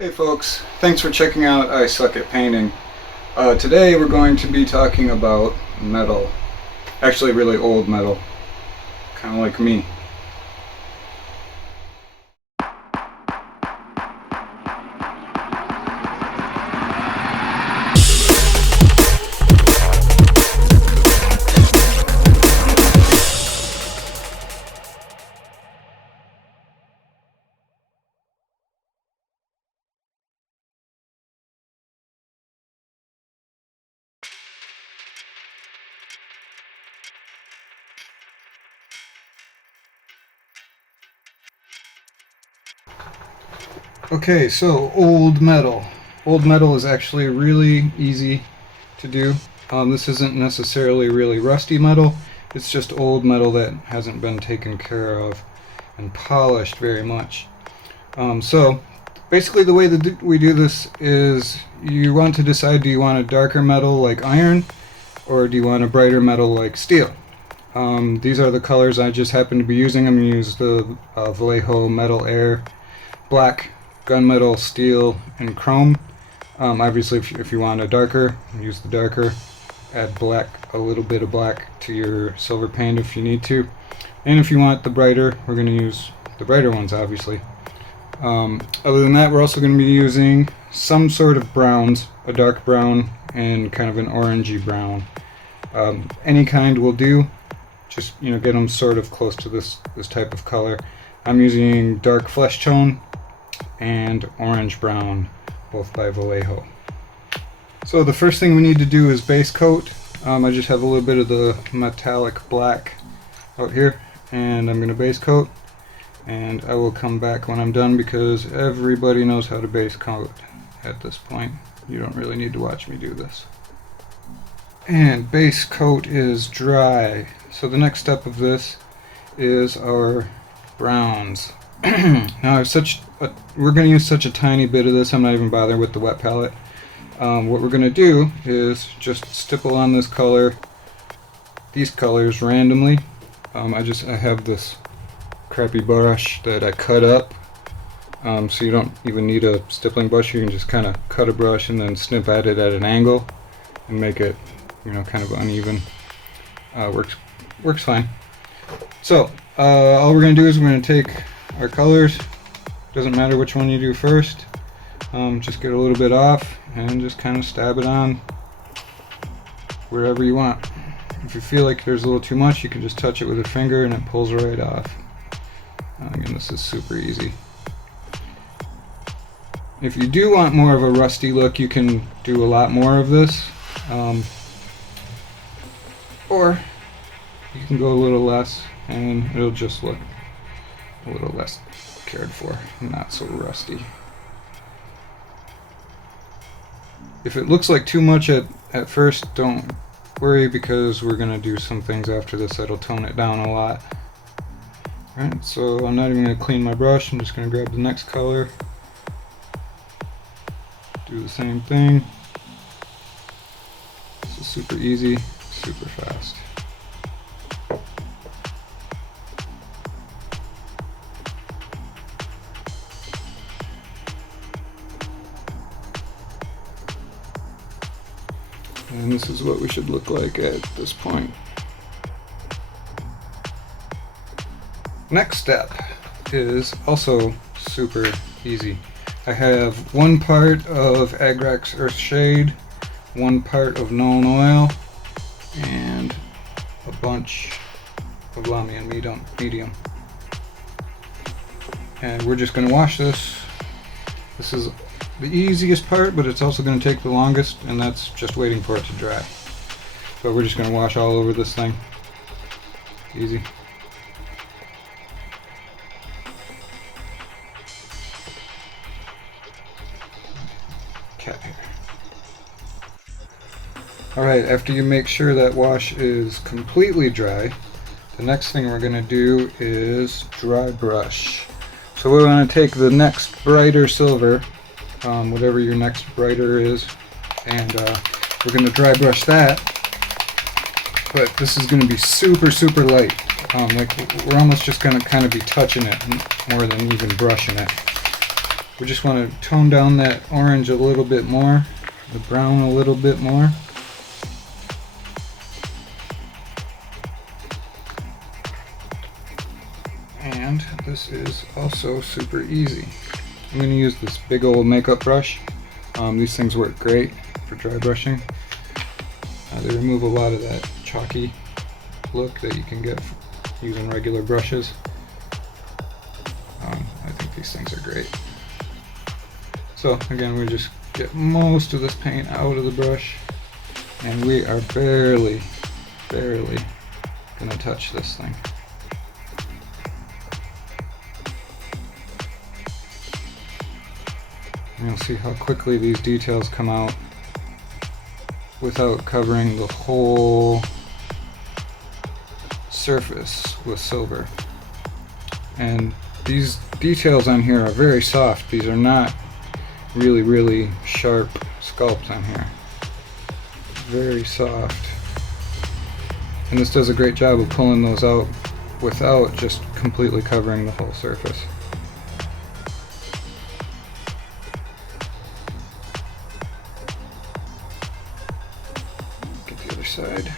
Hey folks, thanks for checking out I Suck at Painting. Today we're going to be talking about metal. Actually really old metal. Kind of like me. Okay, so old metal. Old metal is actually really easy to do. This isn't necessarily really rusty metal, it's just old metal that hasn't been taken care of and polished very much. So basically the way that we do this is you want to decide, do you want a darker metal like iron or do you want a brighter metal like steel? These are the colors I just happen to be using. I'm going to use the Vallejo Metal Air Black, gunmetal, steel, and chrome. Obviously if you want a darker, use the darker. Add black, a little bit of black to your silver paint if you need to. And if you want the brighter, we're going to use the brighter ones obviously. Other than that, we're also going to be using some sort of browns, a dark brown and kind of an orangey brown. Any kind will do, just get them sort of close to this type of color. I'm using dark flesh tone and orange brown, both by Vallejo. So the first thing we need to do is base coat. I just have a little bit of the metallic black out here and I'm going to base coat, and I will come back when I'm done because everybody knows how to base coat at this point. You don't really need to watch me do this. And base coat is dry. So the next step of this is our browns. Now we're going to use such a tiny bit of this, I'm not even bothering with the wet palette. What we're going to do is just stipple on this color, these colors randomly. I have this crappy brush that I cut up, so you don't even need a stippling brush. You can just kind of cut a brush and then snip at it at an angle and make it kind of uneven. Works fine. So all we're going to do is we're going to take our colors, doesn't matter which one you do first, just get a little bit off and just kind of stab it on wherever you want. If you feel like there's a little too much, you can just touch it with a finger and it pulls right off. Again, this is super easy. If you do want more of a rusty look, you can do a lot more of this, or you can go a little less and it'll just look a little less cared for, not so rusty. If it looks like too much at first, don't worry because we're going to do some things after this that'll tone it down a lot. Alright, so I'm not even going to clean my brush, I'm just going to grab the next color, do the same thing. This is super easy, super fast. And this is what we should look like at this point. Next step is also super easy. I have 1 part of Agrax Earth Shade, 1 part of Nuln Oil, and a bunch of Lamian Medium. And we're just going to wash this. This is the easiest part, but it's also going to take the longest, and that's just waiting for it to dry. So we're just going to wash all over this thing. Easy. Cat hair. Alright, after you make sure that wash is completely dry, the next thing we're going to do is dry brush. So we're going to take the next brighter silver, whatever your next brighter is, and we're going to dry brush that, but this is going to be super light. Like we're almost just going to kind of be touching it more than even brushing it. We just want to tone down that orange a little bit more, the brown a little bit more. And this is also super easy. I'm going to use this big old makeup brush. These things work great for dry brushing. They remove a lot of that chalky look that you can get using regular brushes. I think these things are great. So again, we just get most of this paint out of the brush, and we are barely gonna touch this thing. And you'll see how quickly these details come out without covering the whole surface with silver. And these details on here are very soft. These are not really sharp sculpts on here. Very soft. And this does a great job of pulling those out without just completely covering the whole surface. Get the other side.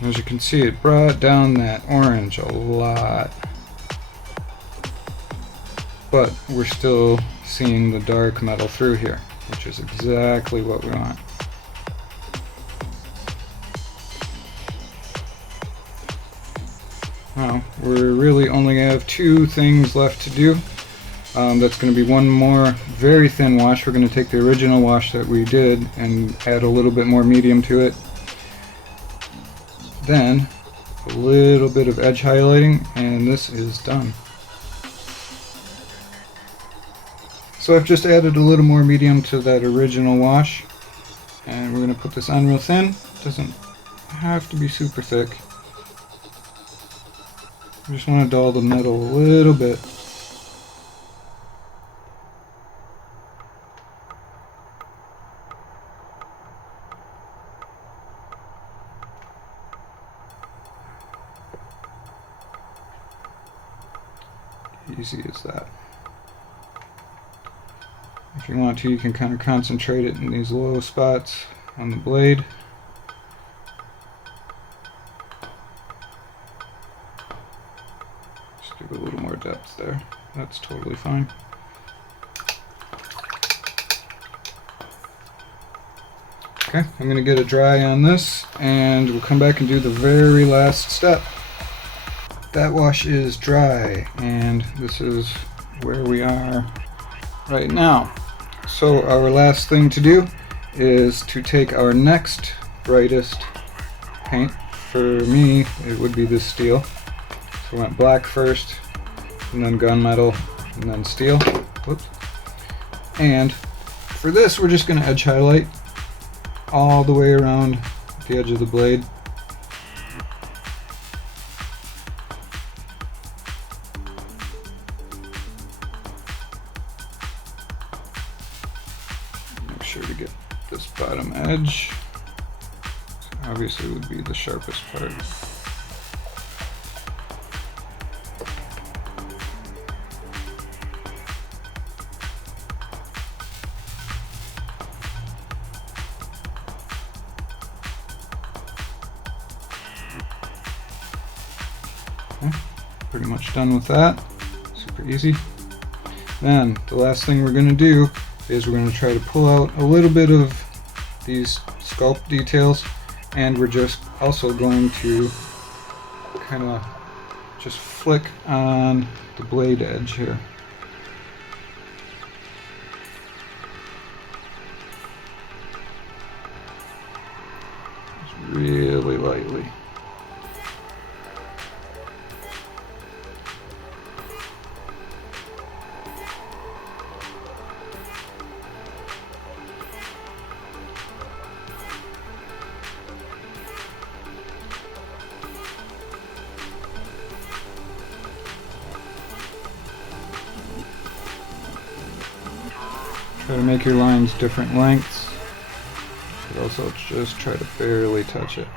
As you can see, it brought down that orange a lot, but we're still seeing the dark metal through here, which is exactly what we want. Now, we really only have two things left to do. That's going to be one more very thin wash. We're going to take the original wash that we did and add a little bit more medium to it. Then a little bit of edge highlighting, and this is done. So I've just added a little more medium to that original wash, and we're going to put this on real thin. It doesn't have to be super thick. I just want to dull the metal a little bit. Easy as that. If you want to, you can kind of concentrate it in these low spots on the blade. Just give it a little more depth there. That's totally fine. Okay, I'm going to get it dry on this, and we'll come back and do the very last step. That wash is dry, and this is where we are right now. So our last thing to do is to take our next brightest paint. For me, it would be this steel. So I went black first, and then gunmetal, and then steel. Whoops. And for this, we're just going to edge highlight all the way around the edge of the blade. Make sure to get this bottom edge. Obviously, would be the sharpest part. Okay, pretty much done with that. Super easy. Then the last thing we're going to do is we're going to try to pull out a little bit of these sculpt details, and we're just also going to kind of just flick on the blade edge here. Just really lightly. Try to make your lines different lengths, but also just try to barely touch it.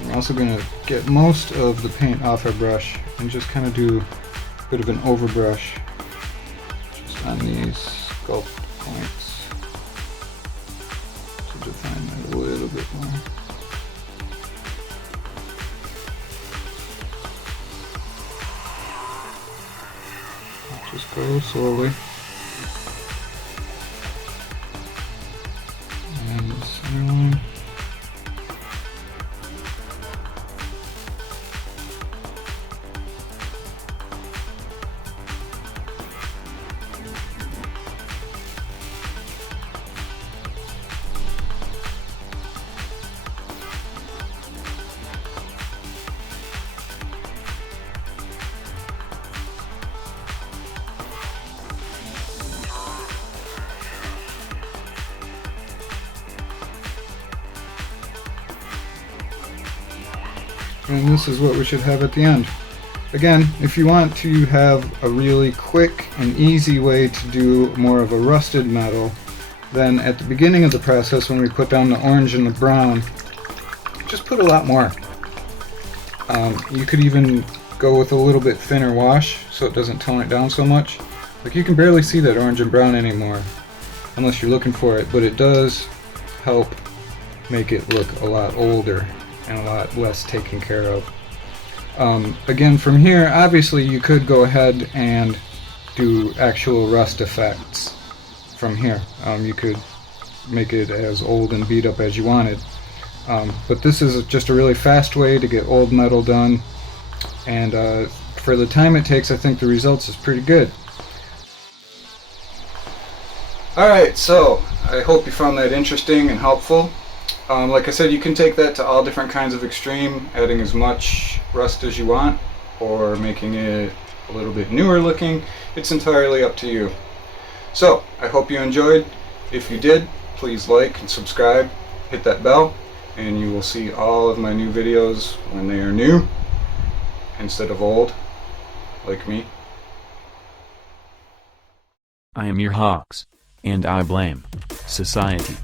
I'm also going to get most of the paint off our brush and just kind of do a bit of an overbrush just on these sculpt points to define that a little bit more. Just go slowly. And the center line. And this is what we should have at the end. Again, if you want to have a really quick and easy way to do more of a rusted metal, then at the beginning of the process when we put down the orange and the brown, just put a lot more. You could even go with a little bit thinner wash so it doesn't tone it down so much. Like, you can barely see that orange and brown anymore unless you're looking for it, but it does help make it look a lot older and a lot less taken care of. Again, from here, obviously you could go ahead and do actual rust effects from here. You could make it as old and beat up as you wanted. But this is just a really fast way to get old metal done, and for the time it takes, I think the results is pretty good. Alright, so I hope you found that interesting and helpful. Like I said, you can take that to all different kinds of extreme, adding as much rust as you want, or making it a little bit newer looking. It's entirely up to you. So, I hope you enjoyed. If you did, please like and subscribe, hit that bell, and you will see all of my new videos when they are new, instead of old, like me. I am your Hawks, and I blame society.